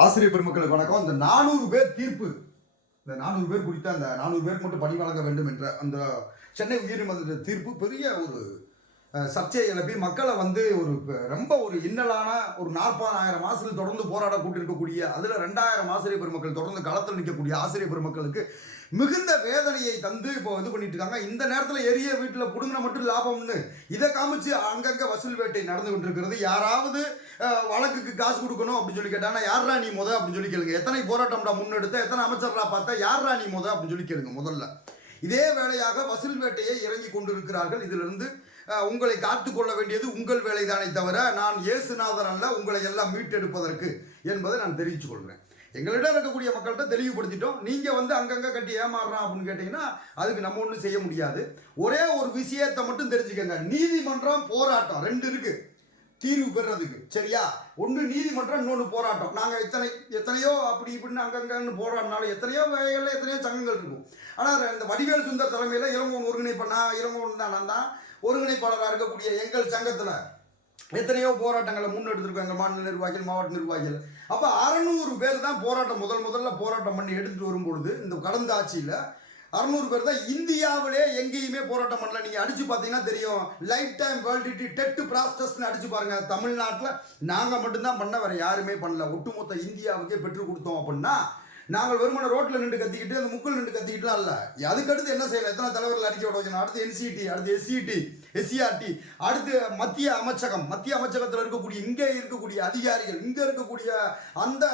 ஆசிரியர் பெருமக்களுக்கு வணக்கம். இந்த நானூறு பேர் தீர்ப்பு. இந்த நானூறு பேர் குறித்த அந்த நானூறு பேர் மட்டும் பணி வழங்க வேண்டும் என்ற அந்த சென்னை உயர்நீதிமன்ற தீர்ப்பு பெரிய ஒரு சர்ச்சையை எழுப்பி மக்களை வந்து ஒரு ரொம்ப ஒரு இன்னலான ஒரு நாற்பதாயிரம் ஆசிரியர் தொடர்ந்து போராட கூட்டிருக்கக்கூடிய அதில் ரெண்டாயிரம் ஆசிரியர் பெருமக்கள் தொடர்ந்து களத்தில் நிற்கக்கூடிய ஆசிரியர் பெருமக்களுக்கு மிகுந்த வேதனையை தந்து இப்போ இது பண்ணிட்டு இருக்காங்க. இந்த நேரத்தில் எரிய வீட்டில் புடுங்கின மட்டும் லாபம்னு இதை காமிச்சு அங்கங்கே வசூல் வேட்டை நடந்து கொண்டிருக்கிறது. யாராவது வழக்குக்கு காசு கொடுக்கணும் அப்படின்னு சொல்லி கேட்டாங்கன்னா யாரா நீ முத? அப்படின்னு சொல்லி கேளுங்க. எத்தனை போராட்டம்டா முன்னெடுத்த எத்தனை அமைச்சர்ரா பார்த்தா யாரா நீ முத? அப்படின்னு சொல்லி கேளுங்க முதல்ல. இதே வேளையாக வசூல் வேட்டையை இறங்கி கொண்டிருக்கிறார்கள். இதிலிருந்து உங்களை உங்களை காத்துக்கொள்ள வேண்டியது உங்கள் வேலைதானே தவிர நான் இயேசுநாதன் அல்ல உங்களை எல்லாம் மீட்டெடுப்பதற்கு என்பதை நான் தெரிவித்துக் கொள்கிறேன் எங்களிடம் இருக்கக்கூடிய மக்கள்கிட்ட தெளிவுபடுத்திட்டோம். நீங்கள் வந்து அங்கங்கே கட்டி ஏமாறுறான் அப்படின்னு கேட்டிங்கன்னா அதுக்கு நம்ம ஒன்றும் செய்ய முடியாது. ஒரே ஒரு விஷயத்தை மட்டும் தெரிஞ்சுக்கங்க. நீதிமன்றம் போராட்டம் ரெண்டு இருக்குது தீர்வு பெறுறதுக்கு சரியா? ஒன்று நீதிமன்றம் இன்னொன்று போராட்டம். நாங்கள் எத்தனை எத்தனையோ அப்படி இப்படின்னு அங்கங்கன்னு போராடினாலும் எத்தனையோ வகைகளில் எத்தனையோ சங்கங்கள் இருக்கும். ஆனால் இந்த வடிவேல் சுந்தர் தலைமையில் இளங்கோன் ஒருங்கிணைப்பண்ணா இளங்கோன் தான் நான் தான். ஒருங்கிணைப்பாளராக இருக்கக்கூடிய எங்கள் சங்கத்தில் எத்தனையோ போராட்டங்களை முன்னெடுத்திருக்காங்க மாநில நிர்வாகிகள் மாவட்ட நிர்வாகிகள். அப்போ அறநூறு பேர் தான் போராட்டம் முதல் முதல்ல போராட்டம் பண்ணி எடுத்துகிட்டு வரும்பொழுது இந்த கடந்த ஆட்சியில் அறநூறு பேர் தான் இந்தியாவிலே எங்கேயுமே போராட்டம் பண்ணல. நீங்கள் அடித்து பார்த்தீங்கன்னா தெரியும். லைஃப் டைம் வேர்ல்டிட்டி டெட் ப்ராஸ்டஸ்னு அடித்து பாருங்கள் தமிழ்நாட்டில் நாங்கள் மட்டும்தான் பண்ண வேறு யாருமே பண்ணல. ஒட்டுமொத்த இந்தியாவுக்கே பெற்றுக் கொடுத்தோம் அப்படின்னா நாங்கள் வருமான ரோட்டில் நின்று கத்திக்கிட்டு அந்த முக்கில் நின்று கத்திக்கிட்டுலாம் இல்லை அதுக்கடுத்து என்ன செய்யலாம்? எத்தனை தலைவர்கள் அறிக்கை விட வைக்கணும் அடுத்து என்சிடி அடுத்து எஸ்சிடி எஸ்சிஆர்டி அடுத்து மத்திய அமைச்சகம். மத்திய அமைச்சகத்தில் இருக்கக்கூடிய இங்கே இருக்கக்கூடிய அதிகாரிகள் இங்கே இருக்கக்கூடிய அந்த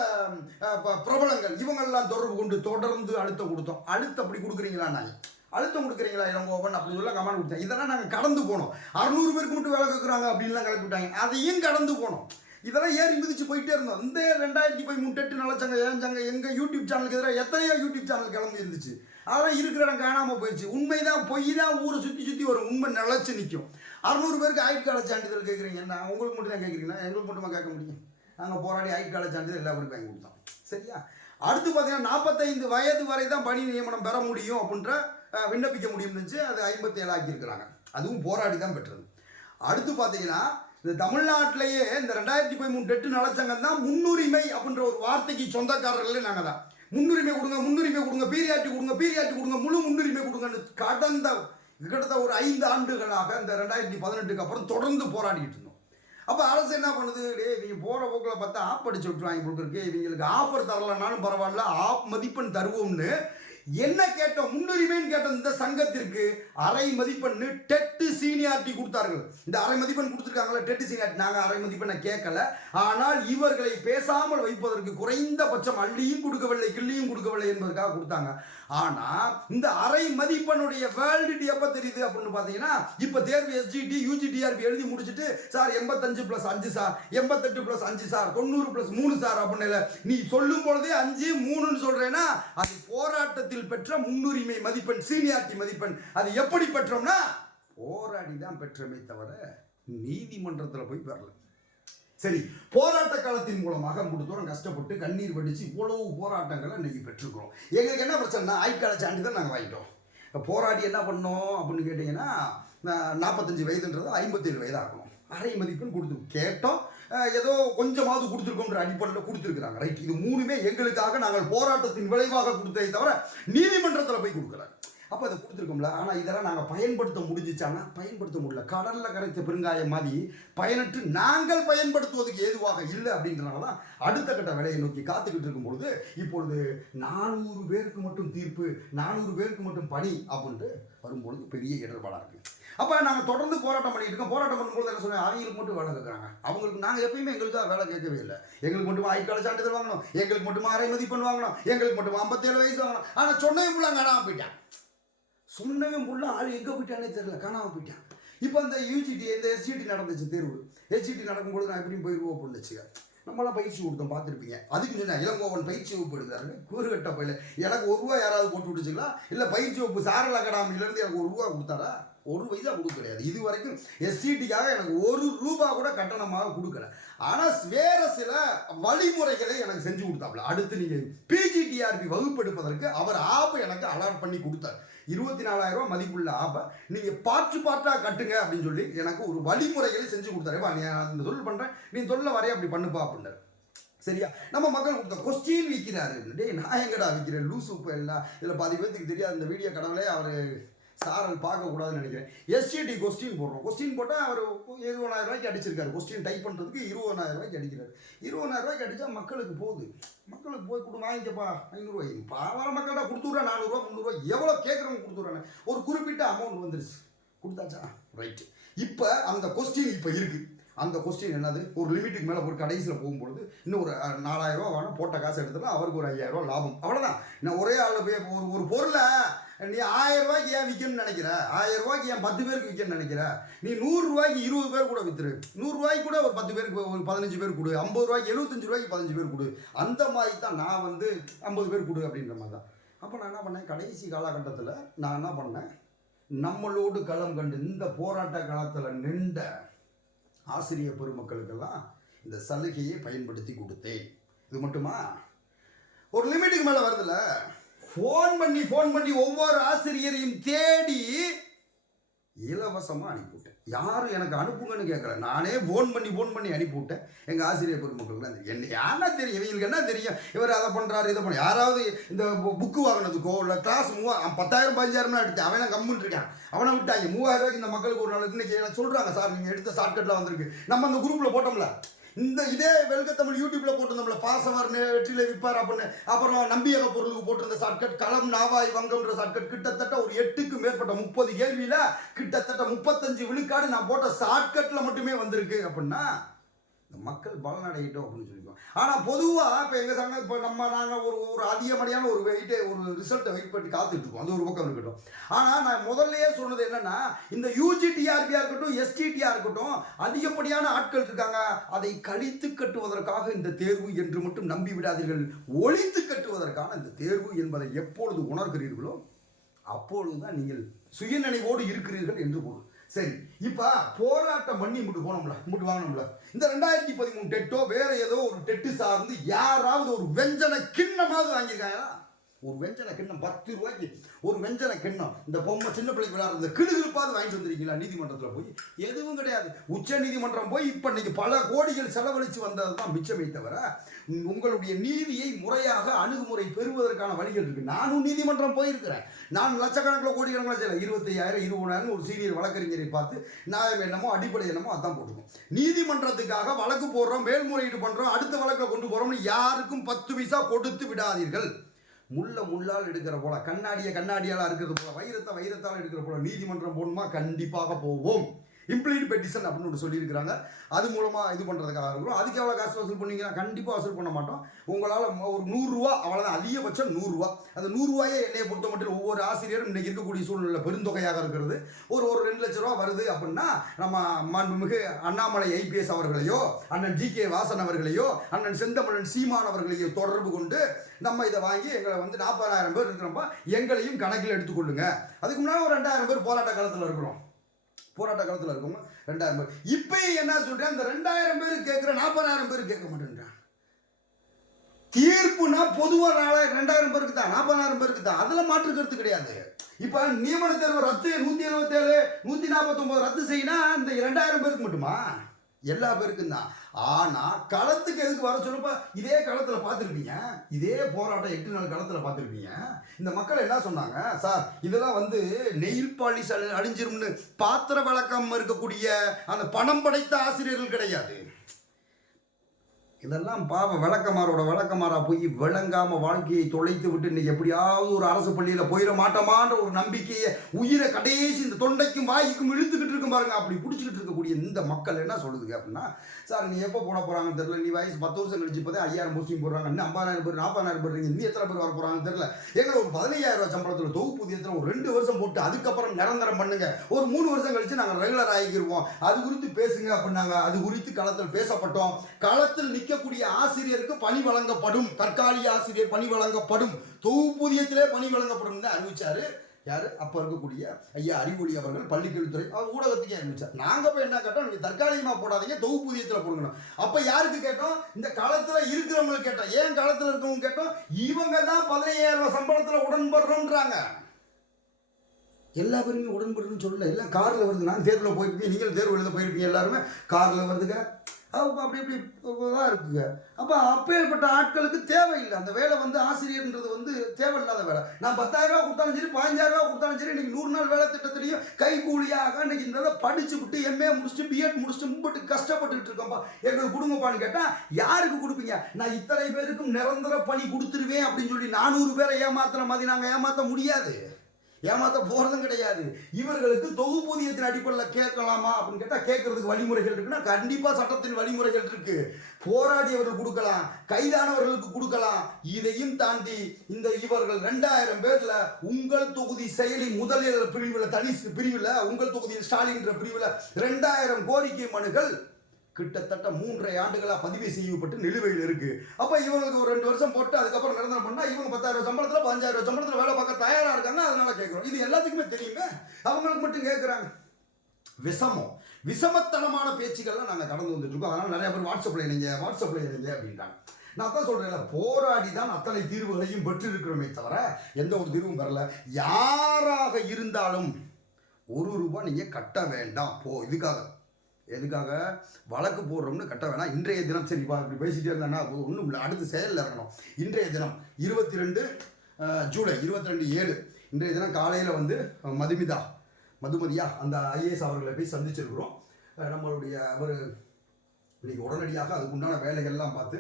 ப- பிரபலங்கள் இவங்கெல்லாம் தொடர்பு கொண்டு தொடர்ந்து அழுத்தம் கொடுத்தோம். அழுத்தம் அப்படி கொடுக்குறீங்களா? நாங்கள் அழுத்தம் கொடுக்குறீங்களா? இளங்கோவன் அப்படின்னு சொல்லி கமெண்ட் கொடுத்தேன். இதெல்லாம் நாங்கள் கடந்து போனோம். அறுநூறு பேருக்கு மட்டும் வேலை கேட்குறாங்க அப்படின்லாம் கிளப்பி விட்டாங்க. அதையும் கடந்து போனோம். இதெல்லாம் ஏறி மிதிச்சு போயிட்டே இருந்தோம். இந்த ரெண்டாயிரத்தி போய் முட்டெட்டு நலச்சங்க ஏஞ்சாங்க எங்கள் யூடியூப் சேனலுக்கு எதிராக எத்தனையோ யூடியூப் சேனல் கிளம்பி இருந்துச்சு. அதெல்லாம் இருக்கிற இடம் காணாமல் போயிடுச்சு உண்மை தான் பொய் தான் ஊரை சுற்றி சுற்றி வரும் உண்மை நிலச்சி நிற்கும் அறுநூறு பேருக்கு ஆயுட் கால சான்றிதழ் கேட்குறீங்க என்ன உங்களுக்கு மட்டும் தான் கேட்குறீங்களா எங்களுக்கு மட்டுமா கேட்க முடியும்? நாங்கள் போராடி ஆயுட் கால சான்றிதழ் எல்லாருக்கும் வாங்கி கொடுத்தோம். சரியா? அடுத்து பார்த்தீங்கன்னா நாற்பத்தைந்து வயது வரை தான் பணி நியமனம் பெற முடியும் அப்படின்ற விண்ணப்பிக்க முடியும்னு அது ஐம்பத்தி ஏழு ஆக்கியிருக்கிறாங்க. அதுவும் போராடி தான் பெற்றது. அடுத்து பார்த்தீங்கன்னா இந்த தமிழ்நாட்டிலேயே இந்த ரெண்டாயிரத்தி பதிமூணு டெட்டு நலச்சங்கம் தான் முன்னுரிமை அப்படின்ற ஒரு வார்த்தைக்கு சொந்தக்காரர்களே நாங்கள் தான். முன்னுரிமை கொடுங்க முன்னுரிமை கொடுங்க பீரியாட்டி கொடுங்க பீரியாட்டி கொடுங்க முழு முன்னுரிமை கொடுங்கன்னு கடந்த கிட்டத்தட்ட ஒரு ஐந்து ஆண்டுகளாக இந்த ரெண்டாயிரத்தி பதினெட்டுக்கு அப்புறம் தொடர்ந்து போராடிட்டு இருந்தோம். அப்போ அரசு என்ன பண்ணுது? டே இவங்க போகிற போக்கில் பார்த்தா ஆப் அடிச்சு விட்டுருவாங்க கொடுக்குறக்கு இவங்களுக்கு ஆஃபர் தரலனாலும் பரவாயில்ல ஆப் மதிப்பெண் தருவோம்னு என்ன கேட்டோம்? முன்னுரிமைன்னு கேட்டோம். இந்த சங்கத்திற்கு அரை மதிப்பெண் டெட்டு சீனியாரிட்டி கொடுத்தார்கள். இந்த அரை மதிப்பெண் கொடுத்துருக்காங்களா டெட்டு சீனியாரிட்டி. நாங்கள் அரை மதிப்பெண்ணை கேட்கல. ஆனால் இவர்களை பேசாமல் வைப்பதற்கு குறைந்தபட்சம் அள்ளியும் கொடுக்கவில்லை கிள்ளியும் கொடுக்கவில்லை என்பதற்காக கொடுத்தாங்க. ஆனால் இந்த அரை மதிப்பெண்ணுடைய வேலிடிட்டி எப்போ தெரியுது அப்படின்னு பார்த்தீங்கன்னா இப்போ தேர்வு எஸ்ஜிடி யூஜிடிஆர்பி எழுதி முடிச்சுட்டு சார் எண்பத்தஞ்சு ப்ளஸ் அஞ்சு சார் எண்பத்தெட்டு ப்ளஸ் அஞ்சு சார் தொண்ணூறு ப்ளஸ் மூணு சார் அப்படின்னு இல்லை நீ சொல்லும் பொழுதே அஞ்சு மூணுன்னு சொல்கிறேன்னா அது போராட்டத்தில் பெற்ற முன்னுரிமை மதிப்பெண் சீனியாரிட்டி மதிப்பெண். அது எப்படி பெற்றோம்னா போராடி தான் பெற்றமே தவிர நீதிமன்றத்தில் போய் பெறல. சரி போராட்ட காலத்தின் மூலமாக மூணு தூரம் கஷ்டப்பட்டு கண்ணீர் வடித்து இவ்வளவு போராட்டங்களை இன்னைக்கு பெற்றுக்கிறோம் எங்களுக்கு என்ன பிரச்சனைனா ஆய்க்கால சான்றிதழ் நாங்கள் வாங்கிட்டோம். போராடி என்ன பண்ணோம் அப்படின்னு கேட்டிங்கன்னா நாற்பத்தஞ்சு வயதுன்றது ஐம்பத்தேழு வயதாக ஆகணும். அரை மதிப்பெண் கொடுத்து கேட்டோம். ஏதோ கொஞ்சமாவது கொடுத்துருக்கோன்ற அடிப்படையில் கொடுத்துருக்குறாங்க. ரைட் இது மூணுமே எங்களுக்காக நாங்கள் போராட்டத்தின் விளைவாக கொடுத்ததை தவிர நீதிமன்றத்தில் போய் கொடுக்குறாங்க அப்போ அதை கொடுத்துருக்கோம்ல. ஆனால் இதெல்லாம் நாங்கள் பயன்படுத்த முடிஞ்சிச்சானா பயன்படுத்த முடியல. கடலில் கரைத்த பெருங்காயம் மாதிரி பயனற்று நாங்கள் பயன்படுத்துவதற்கு ஏதுவாக இல்லை அப்படின்றனால தான் அடுத்த கட்ட வேலையை நோக்கி காத்துக்கிட்டு இருக்கும் பொழுது இப்பொழுது நானூறு பேருக்கு மட்டும் தீர்ப்பு நானூறு பேருக்கு மட்டும் பணி அப்படின்ட்டு வரும்பொழுது பெரிய இடர்பாடாக இருக்குது அப்போ நாங்கள் தொடர்ந்து போராட்டம் பண்ணிட்டு இருக்கோம். போராட்டம் பண்ணும்போது என்ன சொன்னேன் அவங்களுக்கு மட்டும் வேலை கேட்குறாங்க அவங்களுக்கு நாங்கள் எப்பயுமே எங்களுக்காக வேலை கேட்கவே இல்லை. எங்களுக்கு மட்டும் ஆய்க்கால சான்றிதழ் வாங்கணும். எங்களுக்கு மட்டும் அரை மதிப்பெண் வாங்கணும். எங்களுக்கு மட்டும் ஐம்பத்தேழு வயசு வாங்கணும். ஆனால் சொன்னே ஃபுல்லாக காணாமல் போயிட்டான். சொன்னவன் ஃபுல்லாக ஆள் எங்கே போயிட்டானே தெரில காணாமல் போயிட்டான். இப்போ இந்த யூஜிடி இந்த எஸ்ஜிடி நடந்துச்சு தேர்வு. எஸ்ஜிடி நடக்கும்போது நான் எப்படியும் போயிடுவோம் அப்படின்னு வச்சுக்க நம்மளாம் பயிற்சி கொடுத்தோம் பார்த்துருப்பீங்க. அதுக்கு சொன்னேன் இளங்கோவன் பயிற்சி வகுப்பு எடுக்கிறாரு கூறுகட்ட பயில எனக்கு ஒரு ரூபா யாராவது போட்டு விட்டுச்சுங்களா? இல்லை பயிற்சி வகுப்பு சாரல் அகாடமிலேருந்து எனக்கு ஒரு ரூபா கொடுத்தாரா? ஒரு பைசா கொடுக்க கிடையாது. இது வரைக்கும் எஸ்சிடிக்காக எனக்கு ஒரு ரூபா கூட கட்டணமாக கொடுக்கல. ஆனால் வேற சில வழிமுறைகளை எனக்கு செஞ்சு கொடுத்தாப்புல. அடுத்து நீங்கள் பிஜிடிஆர்பி வகுப்பெடுப்பதற்கு அவர் ஆப்பை எனக்கு அலாட் பண்ணி கொடுத்தார். இருபத்தி நாலாயிரம் ரூபாய் மதிப்புள்ள ஆப்பை. நீங்கள் பார்ட்டு பார்ட்டாக கட்டுங்க அப்படின்னு சொல்லி எனக்கு ஒரு வழிமுறைகளை செஞ்சு கொடுத்தாரு. "வா, நீ அந்த தொழில் பண்ணுறேன் நீ தொழில் வரைய அப்படி பண்ணுப்பா அப்படின்னாரு. சரியா? நம்ம மக்கள் கொடுத்த கொஸ்டின் விற்கிறாரு டேய் நான் எங்கடா விற்கிறேன் லூசு இப்போ எல்லாம். இதில் பாதி பேர்த்துக்கு தெரியாது. இந்த வீடியோ கடவுளே அவர் சாரல் பார்க்கக்கூடாதுன்னு நினைக்கிறேன். எஸ்டிடி கொஸ்டின் போடுறோம். கொஸ்டின் போட்டால் அவர் இருபதாயிரம் ரூபாய்க்கு அடிச்சிருக்காரு. கொஸ்டின் டைப் பண்ணுறதுக்கு இருபதாயிரம் ரூபாய்க்கு அடிக்கிறார். இருபதாயிரம் ரூபாய்க்கு அடித்தா மக்களுக்கு போகுது. மக்களுக்கு போய் கொடு வாங்கிக்கப்பா ஐநூறுரூவா பாவர மக்கள்கிட்ட கொடுத்துட்றேன் நானூறுரூவா முந்நூறுரூவா எவ்வளோ கேட்குறவங்க கொடுத்துட்றானே ஒரு குறிப்பிட்ட அமௌண்ட் வந்துருச்சு. கொடுத்தாச்சா? ரைட்டு இப்போ அந்த கொஸ்டின் இப்போ இருக்குது அந்த கொஸ்டின் என்னது? ஒரு லிமிட்டுக்கு மேலே ஒரு கடைசியில் போகும்பொழுது இன்னும் ஒரு நாலாயிரரூவா நாலாயிரம் ரூபா வேணும். போட்ட காசு எடுத்துனா அவருக்கு ஒரு ஐயாயிரரூவா லாபம். அவ்வளோதான் நான் ஒரே ஆள் போய் ஒரு ஒரு பொருளை நீ ஆயிரம் ரூபாய்க்கு ஏன் விற்கணும்னு நினைக்கிற? ஆயிரம் ரூபாய்க்கு ஏன் பத்து பேருக்கு விற்கணும்னு நினைக்கிற? நீ நூறுரூவாய்க்கு இருபது பேர் கூட வித்துரு. நூறுரூவாய்க்கு கூட ஒரு பத்து பேருக்கு ஒரு பதினஞ்சு பேர் கொடு. ஐம்பது ரூபாய்க்கு எழுபத்தஞ்சு ரூபாய்க்கு பதினஞ்சு பேர் கொடு. அந்த மாதிரி தான் நான் வந்து ஐம்பது பேர் கொடு அப்படின்ற மாதிரி தான் அப்போ நான் என்ன பண்ணேன்? கடைசி காலகட்டத்தில் நான் என்ன பண்ணேன்? நம்மளோடு களம் கண்டு இந்த போராட்ட காலத்தில் நின்ற ஆசிரியர் பெருமக்களுக்கெல்லாம் இந்த சலுகையை பயன்படுத்தி கொடுத்தேன். இது மட்டுமா? ஒரு லிமிட்டுக்கு மேலே வருதுல்ல ஃபோன் பண்ணி ஃபோன் பண்ணி ஒவ்வொரு ஆசிரியரையும் தேடி இலவசமாக அனுப்பிவிட்டேன். யாரும் எனக்கு அனுப்புங்கன்னு கேட்கல நானே ஃபோன் பண்ணி ஃபோன் பண்ணி அனுப்பிவிட்டேன். எங்கள் ஆசிரியர் பெருமக்கள்லாம் தெரியும். என்ன யாருன்னா தெரியும்? இவங்களுக்கு என்ன தெரியும்? இவர் அதை பண்ணுறாரு இதை பண்ண யாராவது இந்த புக்கு வாங்கினதுக்கோ இல்லை கிளாஸ் மூவா பத்தாயிரம் பதினஞ்சாயிரம்லாம் எடுத்து அவன் கம்முன்னு இருக்கான். அவனை விட்டாங்க. மூவாயிரம் ரூபாய்க்கு இந்த மக்களுக்கு ஒரு நாள் இன்னைக்கு சொல்கிறாங்க சார் நீங்கள் எடுத்த ஷார்ட்கட்டில் வந்திருக்கு. நம்ம அந்த குரூப்பில் போட்டோம்ல. இந்த இதே வெல்க தமிழ் யூடியூப்ல போட்டிருந்தோம்ல பாசவர் வெற்றில விற்பார் அப்படின்னு. அப்புறம் நம்பியக பொருளுக்கு போட்டிருந்த ஷார்ட்கட் களம் நாவாய் வங்கம்ன்ற ஷார்ட்கட் கிட்டத்தட்ட ஒரு எட்டுக்கு மேற்பட்ட முப்பது கேள்வியில கிட்டத்தட்ட முப்பத்தஞ்சு விழுக்காடு நான் போட்ட ஷார்ட்கட்ல மட்டுமே வந்திருக்கு அப்படின்னா இந்த மக்கள் பலனடையிட்டோம் அப்படின்னு சொல்லிக்குவோம் ஆனால் பொதுவாக இப்போ எங்கள் சங்கம் இப்போ நம்ம நாங்கள் ஒரு ஒரு அதிகப்படியான ஒரு வெயிட்டே ஒரு ரிசல்ட்டை வெயிட் பண்ணி காத்துட்டு இருக்கோம். அது ஒரு பக்கம் இருக்கட்டும். ஆனால் நான் முதல்லையே சொன்னது என்னன்னா இந்த யூஜிடிஆர்பியாக இருக்கட்டும் எஸ்டிடியாக இருக்கட்டும் அதிகப்படியான ஆட்கள் இருக்காங்க. அதை கழித்து கட்டுவதற்காக இந்த தேர்வு என்று மட்டும் நம்பி விடாதீர்கள். ஒழித்து கட்டுவதற்கான இந்த தேர்வு என்பதை எப்பொழுது உணர்கிறீர்களோ அப்பொழுது தான் நீங்கள் சுயநினைவோடு இருக்கிறீர்கள் என்று பொருள். சரி இப்போ போராட்டம் பண்ணி இங்கிட்டு போனோம்ல இங்கிட்டு வாங்கணும்ல இந்த ரெண்டாயிரத்தி பதிமூணு டெட்டோ வேற ஏதோ ஒரு டெட்டு சார்ந்து யாராவது ஒரு வெஞ்சன கிண்ணமாவது வாங்கியிருக்காங்களா? ஒரு வெஞ்சன கிண்ணம் பத்து ரூபாய்க்கு ஒரு வெஞ்சன கிண்ணம். இந்த பொம்மை சின்ன பிள்ளைக்கு விளையாடுறது இந்த கிடுகிடுப்பாவது வாங்கிட்டு வந்திருக்கீங்களா? நீதிமன்றத்தில் போய். எதுவும் கிடையாது. உச்ச நீதிமன்றம் போய் இப்போ இன்னைக்கு பல கோடிகள் செலவழித்து வந்தது தான் மிச்சமே தவிர உங்களுடைய நீதியை முறையாக அணுகுமுறை பெறுவதற்கான வழிகள் இருக்கு. நானும் நீதிமன்றம் போயிருக்கிறேன். நான் லட்சக்கணக்கில் கோடிக்கணக்கில் செய்யல இருபத்தையாயிரம் இருபதாயிரம் ஒரு சீனியர் வழக்கறிஞரை பார்த்து நியாயம் என்னமோ அடிப்படை என்னமோ அதான் போட்டுக்கும். நீதிமன்றத்துக்காக வழக்கு போடுறோம் மேல்முறையீடு பண்ணுறோம் அடுத்த வழக்கில் கொண்டு போகிறோம்னு யாருக்கும் பத்து பைசா கொடுத்து விடாதீர்கள். முள்ள முள்ளால் எடுக்கிற போல கண்ணாடியை கண்ணாடியால் இருக்கிறது போல வைரத்தை வைரத்தால் எடுக்கிற போல நீதிமன்றம் போகணுமா கண்டிப்பாக போவோம். இம்ப்ளீட் பெட்டிஷன் அப்படின்னு ஒன்று சொல்லியிருக்கிறாங்க. அது மூலமாக இது பண்ணுறதுக்காக இருக்கிறோம் அதுக்கு எவ்வளோ காசு வசூல் பண்ணிங்கன்னா கண்டிப்பாக வசூல் பண்ண மாட்டோம். உங்களால் ஒரு நூறுரூவா அவ்வளோதான் அதிகபட்சம் நூறுரூவா அந்த நூறுரூவாயே என்னையை பொறுத்த மட்டும் ஒவ்வொரு ஆசிரியரும் இன்றைக்கி இருக்கக்கூடிய சூழ்நிலை பெருந்தொகையாக இருக்கிறது. ஒரு ஒரு ரெண்டு லட்ச ரூபா வருது அப்படின்னா நம்ம மாண்புமிகு அண்ணாமலை ஐபிஎஸ் அவர்களையோ அண்ணன் ஜி கே வாசன் அவர்களையோ அண்ணன் செந்தமிழன் சீமான் அவர்களையோ தொடர்பு கொண்டு நம்ம இதை வாங்கி எங்களை வந்து நாற்பதாயிரம் பேர் இருக்கிறப்ப எங்களையும் கணக்கில் எடுத்துக்கொள்ளுங்க. அதுக்கு முன்னாடி ஒரு ரெண்டாயிரம் பேர் போராட்ட காலத்தில் இருக்கிறோம். போராட்ட காலத்தில் இருக்கவங்க ரெண்டாயிரம் பேர். இப்பயும் என்ன சொல்கிறேன் அந்த ரெண்டாயிரம் பேர் கேட்குற நாற்பதாயிரம் பேர் கேட்க மாட்டேன்றான். தீர்ப்புனா பொதுவாக நாலாயிரம் ரெண்டாயிரம் பேருக்கு தான் நாற்பதாயிரம் பேருக்கு தான். அதில் மாற்று கருத்து கிடையாது. இப்போ நியமன தேர்வு ரத்து நூற்றி எழுபத்தேழு நூற்றி நாற்பத்தொம்போது ரத்து செய்யினா இந்த ரெண்டாயிரம் பேருக்கு மட்டுமா? எல்லா பேருக்கும் தான். ஆனால் களத்துக்கு எதுக்கு வர சொல்லப்ப? இதே களத்தில் பார்த்துருப்பீங்க. இதே போராட்டம் எட்டு நாள் களத்தில் பார்த்துருப்பீங்க. இந்த மக்கள் என்ன சொன்னாங்க? சார் இதெல்லாம் வந்து நெயில் பாலிஷ் அழி- அழிஞ்சிரும்னு பாத்திர வழக்கம் இருக்கக்கூடிய அந்த பணம் படைத்த ஆசிரியர்கள் கிடையாது. இதெல்லாம் பாவ விளக்கமாரோட விளக்கமாரா போய் விளங்காம வாழ்க்கையை தொலைத்து விட்டு இன்னைக்கு எப்படியாவது ஒரு அரசு பள்ளியில் போயிட மாட்டோமான்ற ஒரு நம்பிக்கையை உயிரை கடைசி இந்த தொண்டைக்கும் வாய்க்கும் இழுத்துக்கிட்டு இருக்கும் பாருங்க. அப்படி பிடிச்சிக்கிட்டு இருக்கக்கூடிய இந்த மக்கள் என்ன சொல்லுதுங்க அப்படின்னா சார் நீ எப்போ போட போறாங்கன்னு தெரியல. நீ வயசு பத்து வருஷம் கழிச்சு பார்த்தா ஐயாயிரம் போஸ்டிங் போடுறாங்க. இன்னும் ஐம்பதாயிரம் பேர் நாற்பதாயிரம் பேர் இன்னும் எத்தனை பேர் வர போறாங்கன்னு தெரியல. எங்களை ஒரு பதினையாயிரம் ரூபாய் சம்பளத்தில் தொகுப்பூதியத்தில் ஒரு ரெண்டு வருஷம் போட்டு அதுக்கப்புறம் நிரந்தரம் பண்ணுங்க. ஒரு மூணு வருஷம் கழிச்சு நாங்கள் ரெகுலர் ஆகிக்கிருவோம். அது குறித்து பேசுங்க அப்படின்னாங்க. அது குறித்து களத்தில் பேசப்பட்டோம். களத்தில் நிற்கக்கூடிய ஆசிரியருக்கு பணி வழங்கப்படும். தற்காலிக ஆசிரியர் பணி வழங்கப்படும். தொகுப்பூதியத்திலே பணி வழங்கப்படும் தான் அறிவிச்சாரு. யார்? அப்போ இருக்கக்கூடிய ஐயா அறிவொழி அவர்கள் பள்ளிக்கல்வித்துறை அவர் ஊடகத்துக்கே அறிவிச்சார். நாங்கள் போய் என்ன கேட்டோம்? நீங்கள் தற்காலிகமாக போடாதீங்க தொகுப்பூதியத்தில் போடுங்கணும் அப்போ யாருக்கு கேட்டோம்? இந்த காலத்தில் இருக்கிறவங்களுக்கு கேட்டோம். ஏன் காலத்தில் இருக்கவங்க கேட்டோம்? இவங்க தான் பதினையாயிரம் சம்பளத்தில் உடன்படுறோன்றாங்க. எல்லா பேருமே உடன்படுறதுன்னு சொல்லல. எல்லாம் காரில் வருது. நான் தேர்வில் போயிருப்பீங்க நீங்களும் தேர்வு எழுத போயிருப்பீங்க எல்லாருமே. காரில் வருதுங்க. அவங்க அப்படி இப்படி தான் இருக்குங்க. அப்போ அப்பேற்பட்ட ஆட்களுக்கு தேவையில்லை. அந்த வேலை வந்து ஆசிரியர்ன்றது வந்து தேவையில்லாத வேலை. நான் பத்தாயிரம் ரூபா கொடுத்தாலும் சரி பதினஞ்சாயிரம் ரூபா கொடுத்தாலும் சரி இன்னைக்கு நூறு நாள் வேலை திட்டத்திலையும் கைகூலியாக இன்னைக்கு இந்த இதை படிச்சு விட்டு எம்ஏ முடிச்சுட்டு பிஎட் முடிச்சுட்டு மும்பிட்டு கஷ்டப்பட்டுட்டு இருக்கோம்ப்பா எங்களுக்கு கொடுங்கப்பான்னு கேட்டால் யாருக்கு கொடுப்பீங்க? நான் இத்தனை பேருக்கும் நிரந்தர பணி கொடுத்துருவேன் அப்படின்னு சொல்லி நானூறு பேரை ஏமாத்துற மாதிரி நாங்கள் ஏமாற்ற முடியாது. ஏமாத்த போகிறதும் கிடையாது. இவர்களுக்கு தொகுப்பூதியத்தின் அடிப்படையில் கேட்கலாமா அப்படின்னு கேட்டால் கேட்கறதுக்கு வழிமுறைகள் இருக்குன்னா கண்டிப்பாக சட்டத்தின் வழிமுறைகள் இருக்கு. போராடியவர்கள் கொடுக்கலாம் கைதானவர்களுக்கு கொடுக்கலாம். இதையும் தாண்டி இந்த இவர்கள் ரெண்டாயிரம் பேர்ல உங்கள் தொகுதி செயலி முதலில் பிரிவில் தனி பிரிவில் உங்கள் தொகுதியில் ஸ்டாலின்ற பிரிவில் ரெண்டாயிரம் கோரிக்கை மனுகள் கிட்டத்தட்ட மூன்றரை ஆண்டுகளாக பதிவு செய்யப்பட்டு நிலுவையில் இருக்கு. அப்போ இவங்களுக்கு ஒரு ரெண்டு வருஷம் போட்டு அதுக்கப்புறம் நிரந்தரம் பண்ணால் இவங்க பத்தாயிரம் சம்பளத்தில் பதினஞ்சாயிரம் சம்பளத்தில் வேலை பார்க்க தயாராக இருக்காங்க அதனால கேட்குறோம் இது எல்லாத்துக்குமே தெரியுமே. அவங்களுக்கு மட்டும் கேட்குறாங்க விஷமம். விஷமத்தனமான பேச்சுக்கள்லாம் நாங்கள் கடந்து வந்துட்டுருக்கோம் அதனால் நிறைய பேர் வாட்ஸ்அப்பில் இணைங்க வாட்ஸ்அப்பில் இணைங்க அப்படின்றாங்க. நான் தான் சொல்கிறேன் போராடி தான் அத்தனை தீர்வுகளையும் பெற்றிருக்கிறோமே தவிர எந்த ஒரு தீர்வும் வரல. யாராக இருந்தாலும் ஒரு ரூபாய் நீங்கள் கட்ட வேண்டாம். போ இதுக்காக. எதுக்காக? வழக்கு போடுறோம்னு கட்ட வேணாம். இன்றைய தினம் சரி வா, இப்படி பேசிட்டே இருந்தானா ஒன்றும் இல்லை. அடுத்து செயலில் இறங்கணும். இன்றைய தினம் இருபத்தி ரெண்டு ஜூலை இருபத்தி ரெண்டு ஏழு. இன்றைய தினம் காலையில் வந்து மதுமிதா மதுமதியா அந்த ஐஏஎஸ் அவர்களை போய் சந்திச்சிருக்கிறோம். நம்மளுடைய அவர் இன்னைக்கு உடனடியாக அதுக்குண்டான வேலைகள்லாம் பார்த்து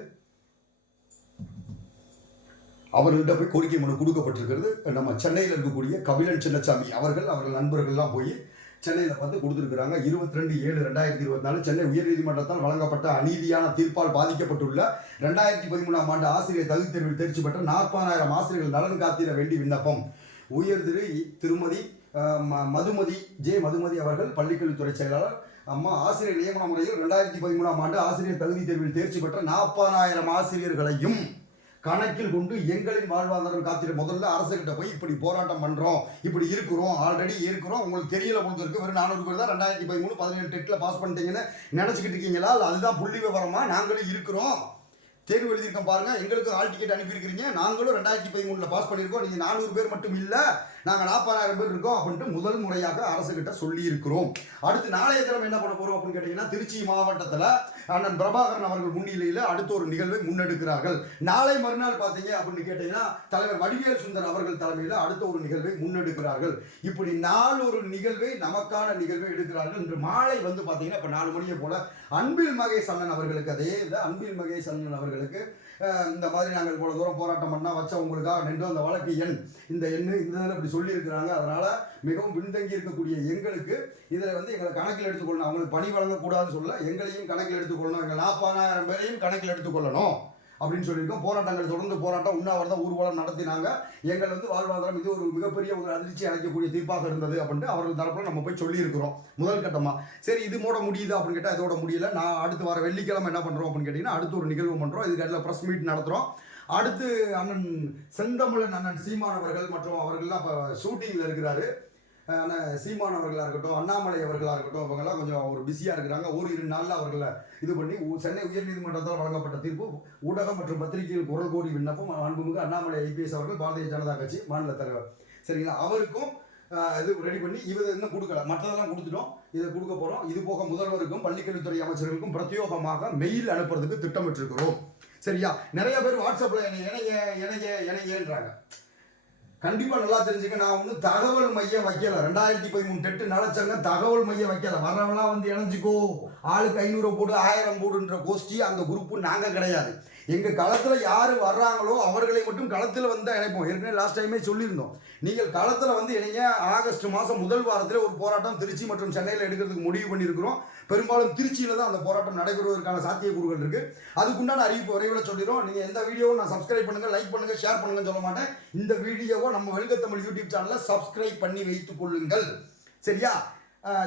அவர்கிட்ட போய் கோரிக்கை மனு கொடுக்கப்பட்டிருக்கிறது. நம்ம சென்னையில் இருக்கக்கூடிய கபிலன் சின்னசாமி அவர்கள் அவர்கள் நண்பர்கள்லாம் போய் சென்னையில் வந்து கொடுத்துருக்குறாங்க. இருபத்தி ரெண்டு ஏழு ரெண்டாயிரத்தி இருபத்தி நாலு சென்னை உயர்நீதிமன்றத்தால் வழங்கப்பட்ட அநீதியான தீர்ப்பால் பாதிக்கப்பட்டுள்ள ரெண்டாயிரத்தி பதிமூணாம் ஆண்டு ஆசிரியர் தகுதி தேர்வில் தேர்ச்சி பெற்ற நாற்பதாயிரம் ஆசிரியர்கள் நலன் காத்திட வேண்டி விண்ணப்பம். உயர் திரு திருமதி ம- மதுமதி ஜே மதுமதி அவர்கள் பள்ளிக்கல்வித்துறை செயலாளர். அம்மா ஆசிரியர் நியமன முறையில் ரெண்டாயிரத்தி பதிமூணாம் ஆண்டு ஆசிரியர் தகுதி தேர்வில் தேர்ச்சி பெற்ற நாற்பதாயிரம் ஆசிரியர்களையும் கணக்கில் கொண்டு எங்களின் வாழ்வாதாரம் காத்திட முதல்ல அரசுகிட்ட போய் இப்படி போராட்டம் பண்ணுறோம் இப்படி இருக்கிறோம் ஆல்ரெடி இருக்கிறோம். உங்களுக்கு தெரியல உங்களுக்கு இருக்கு. வெறும் நானூறு பேர் தான் ரெண்டாயிரத்தி பதிமூணு பதினேழு டெட்டில் பாஸ் பண்ணிட்டீங்கன்னு நினச்சிக்கிட்டு இருக்கீங்களா? இல்லை அதுதான் புள்ளி விவரமா? நாங்களும் இருக்கிறோம். தேர்வு எழுதியிருக்கோம் பாருங்க. எங்களுக்கு ஆல் டிக்கெட் அனுப்பியிருக்கிறீங்க. நாங்களும் ரெண்டாயிரத்தி பதிமூணில் பாஸ் பண்ணியிருக்கோம். நீங்கள் நானூறு பேர் மட்டும் இல்லை நாங்கள் நாற்பதாயிரம் பேர் இருக்கோம் அப்படின்ட்டு முதல் முறையாக அரசுகிட்ட சொல்லி இருக்கிறோம் அடுத்து நாளைய தினம் என்ன பண்ண போகிறோம் அப்படின்னு கேட்டிங்கன்னா திருச்சி மாவட்டத்தில் அண்ணன் பிரபாகரன் அவர்கள் முன்னிலையில் அடுத்த ஒரு நிகழ்வை முன்னெடுக்கிறார்கள். நாளை மறுநாள் பார்த்தீங்க அப்படின்னு கேட்டீங்கன்னா தலைவர் வடிவேல் சுந்தர் அவர்கள் தலைமையில் அடுத்த ஒரு நிகழ்வை முன்னெடுக்கிறார்கள். இப்படி நாள் ஒரு நிகழ்வை நமக்கான நிகழ்வை எடுக்கிறார்கள். இன்று மாலை வந்து பார்த்தீங்கன்னா இப்போ நாலு மணியை போல அன்பில் மகேஷ் அண்ணன் அவர்களுக்கு அதே இதை அன்பில் மகேஷ் அண்ணன் அவர்களுக்கு இந்த மாதிரி நாங்கள் இவ்வளோ தூரம் போராட்டம் பண்ணால் வச்சவங்களுக்காக நின்று அந்த வழக்கு எண். இந்த எண்ணு இந்த இதில் இப்படி சொல்லியிருக்கிறாங்க. அதனால் மிகவும் பின்தங்கி இருக்கக்கூடிய எங்களுக்கு இதில் வந்து எங்களை கணக்கில் எடுத்துக்கொள்ளணும். அவங்களுக்கு பணி வழங்கக்கூடாதுன்னு சொல்ல எங்களையும் கணக்கில் எடுத்துக்கொள்ளணும் எங்கள் நாற்பதாயிரம் பேரையும் கணக்கில் எடுத்துக்கொள்ளணும் அப்படின்னு சொல்லியிருக்கோம். போராட்டங்கள் தொடர்ந்து போராட்டம் உண்ணாவிரதம் ஊர்வலம் நடத்தினாங்க. எங்கள் வந்து வாழ்வாதாரம் இது ஒரு மிகப்பெரிய ஒரு அதிர்ச்சி அடைக்கக்கூடிய தீர்ப்பாக இருந்தது அப்படின்ட்டு அவர்கள் தரப்பில் நம்ம போய் சொல்லியிருக்கிறோம். முதல் கட்டமாக சரி இது மூட முடியுது அப்படின்னு கேட்டால் இதோட முடியல. நான் அடுத்து வர வெள்ளிக்கிழமை என்ன பண்ணுறோம் அப்படின்னு கேட்டிங்கன்னா அடுத்து ஒரு நிகழ்வு பண்ணுறோம் இதுக்கு ப்ரெஸ் மீட் நடத்துகிறோம் அடுத்து அண்ணன் செந்தமிழன் அண்ணன் சீமான் அவர்கள் மற்றும் அவர்கள்லாம் இப்போ ஷூட்டிங்கில் இருக்கிறாரு. ஆனால் சீமான் அவர்களாக இருக்கட்டும் அண்ணாமலை அவர்களாக இருக்கட்டும் இவங்கெல்லாம் கொஞ்சம் ஒரு பிஸியாக இருக்கிறாங்க. ஒரு இரு நாளில் அவர்களை இது பண்ணி சென்னை உயர்நீதிமன்றத்தால் வழங்கப்பட்ட தீர்ப்பு ஊடகம் மற்றும் பத்திரிகையில் குரல் கோடி விண்ணப்பம் அன்புமிகு அண்ணாமலை ஐபிஎஸ் அவர்கள் பாரதிய ஜனதா கட்சி மாநில தலைவர். சரிங்களா? அவருக்கும் இது ரெடி பண்ணி இவதை இன்னும் கொடுக்கல. மற்றதெல்லாம் கொடுத்துட்டோம். இதை கொடுக்க போகிறோம் இது போக முதல்வருக்கும் பள்ளிக்கல்வித்துறை அமைச்சர்களுக்கும் பிரத்யோகமாக மெயில் அனுப்புறதுக்கு திட்டமிட்டிருக்கிறோம். சரியா? நிறைய பேர் வாட்ஸ்அப்பில் என்னை இணைய இணைய இணையன்றாங்க. கண்டிப்பாக நல்லா தெரிஞ்சுக்க. நான் வந்து தகவல் மையம் வைக்கல. ரெண்டாயிரத்தி பதிமூணு டெட்டு நலச்சங்க தகவல் மையம் வைக்கல. வர்றவங்களாம் வந்து இணைஞ்சிக்கோ. ஆளுக்கு ஐநூறு போடு ஆயிரம் போடுன்ற கோஷ்டி அந்த குரூப்பு நாங்கள் கிடையாது. எங்கள் களத்தில் யார் வர்றாங்களோ அவர்களை மட்டும் களத்தில் வந்து இணைப்போம் ஏற்கனவே லாஸ்ட் டைமே சொல்லியிருந்தோம். நீங்கள் களத்தில் வந்து இணைங்க. ஆகஸ்ட் மாதம் முதல் வாரத்தில் ஒரு போராட்டம் திருச்சி மற்றும் சென்னையில் எடுக்கிறதுக்கு முடிவு பண்ணியிருக்கிறோம். பெரும்பாலும் திருச்சியில் தான் அந்த போராட்டம் நடைபெறுவதற்கான சாத்தியக்கூறுகள் இருக்குது அதுக்குண்டான அறிவிப்பு விரைவில் சொல்லிடுறோம். நீங்கள் எந்த வீடியோவும் நான் சப்ஸ்கிரைப் பண்ணுங்கள் லைக் பண்ணுங்கள் ஷேர் பண்ணுங்கன்னு சொல்ல மாட்டேன். இந்த வீடியோவை நம்ம வெல்கத்தமிழ் யூடியூப் சேனலில் சப்ஸ்கிரைப் பண்ணி வைத்துக் கொள்ளுங்கள். சரியா?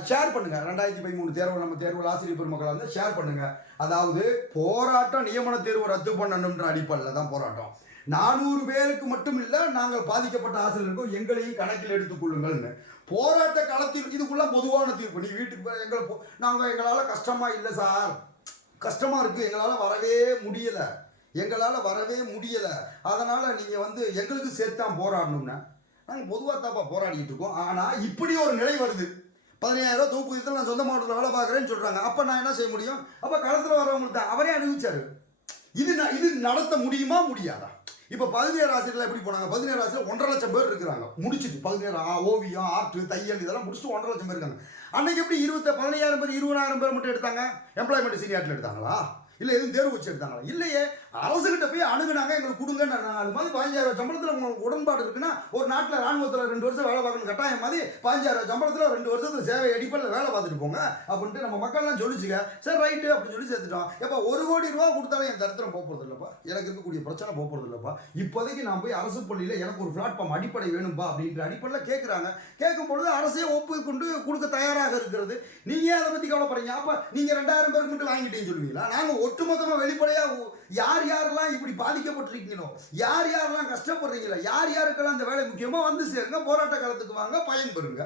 ஷேர் பண்ணுங்கள் ரெண்டாயிரத்தி பதிமூணு தேர்வு நம்ம தேர்வு ஆசிரியர் பெருமக்களாக வந்து ஷேர் பண்ணுங்கள் அதாவது போராட்டம் நியமன தேர்வு ரத்து பண்ணணுன்ற அடிப்படையில் தான் போராட்டம். நானூறு பேருக்கு மட்டும் இல்லை நாங்கள் பாதிக்கப்பட்ட ஆசிரியர்களுக்கும் எங்களையும் கணக்கில் எடுத்துக்கொள்ளுங்கள்னு போராட்ட களத்தில் இதுக்குள்ளே பொதுவான தீர்ப்பு. நீ வீட்டுக்கு போய் எங்களை போ நாங்கள் எங்களால் கஷ்டமாக இல்லை சார் கஷ்டமாக இருக்குது எங்களால் வரவே முடியலை. எங்களால் வரவே முடியலை. அதனால் நீங்கள் வந்து எங்களுக்கு சேர்த்து தான் போராடணும்னா. நாங்கள் பொதுவாக தாப்பா போராடிட்டு இருக்கோம். ஆனால் இப்படி ஒரு நிலை வருது. பதினாயிரம் ரூபா தொகுப்பூதியத்தில் நான் சொந்த மாவட்டத்தில் வேலை பார்க்குறேன்னு சொல்கிறாங்க அப்போ நான் என்ன செய்ய முடியும்? அப்போ களத்தில் வரவங்களுக்கு தான் அவரே அறிவிச்சாரு. இது ந- இது நடத்த முடியுமா முடியாதா? இப்போ பதினேழு ஆசிரியர்கள் எப்படி போனாங்க? பதினேழு ஆசிரியர் ஒன்றரை லட்சம் பேர் இருக்கிறாங்க. முடிச்சுது பதினேழு ஆ, ஓவியம் ஆர்ட் தையல் இதெல்லாம் முடிச்சுட்டு ஒன்றரை லட்சம் பேர் இருக்காங்க. அன்றைக்கி எப்படி இருபத்த பதினையாயிரம் பேர் இருபதாயிரம் பேர் மட்டும் எடுத்தாங்க? எம்ப்ளாய்மெண்ட் சீனியார்ட்டில் எடுத்தாங்களா? இல்லை எதுவும் தேர்வு வச்சு எடுத்தாங்களா இல்லையே. அரசுகிட்ட போய் அணுகுனாங்க எங்களுக்கு கொடுங்க அது மாதிரி பதினஞ்சாயிரம் சம்பளத்தில் உங்களுக்கு உடன்பாடு இருக்குன்னா ஒரு நாட்டில் ராணுவத்தில் ரெண்டு வருஷம் வேலை பார்க்கணும் கட்டாயம் மாதிரி பதினஞ்சாயிரம் சம்பளத்தில் ரெண்டு வருஷத்துல சேவை அடிப்படையில் வேலை பார்த்துட்டு போங்க அப்படின்ட்டு நம்ம மக்கள்லாம் சொல்லிச்சுங்க. சரி ரைட்டு அப்படின்னு சொல்லி சேர்த்துட்டோம். எப்போ ஒரு கோடி ரூபா கொடுத்தாலும் என் தரித்திரம் போகிறது இல்லைப்பா எனக்கு இருக்கக்கூடிய பிரச்சனை போகிறது இல்லைப்பா இப்போதைக்கு நான் போய் அரசு பள்ளியில் எனக்கு ஒரு பிளாட்ஃபார்ம் அடிப்படை வேணும்பா அப்படின்ற அடிப்படையில் கேட்குறாங்க கேட்கும் பொழுது அரசே ஒப்புக்கொண்டு கொடுக்க தயாராக இருக்கிறது. நீங்கள் அதை பற்றி கவலைப்படுறீங்க? அப்போ நீங்கள் ரெண்டாயிரம் பேருக்கு மட்டும் வாங்கிட்டீங்கன்னு சொல்லுவீங்களா? நாங்கள் ஒட்டுமொத்தமாக வெளிப்படையாக யார் யாரெல்லாம் இப்படி பாதிக்கப்பட்டிருக்கீங்களோ யார் யாரெல்லாம் கஷ்டப்படுறீங்களோ யார் யாருக்கெல்லாம் அந்த வேலை முக்கியமாக வந்து சேருங்க போராட்ட காலத்துக்கு வாங்க பயன்பெறுங்க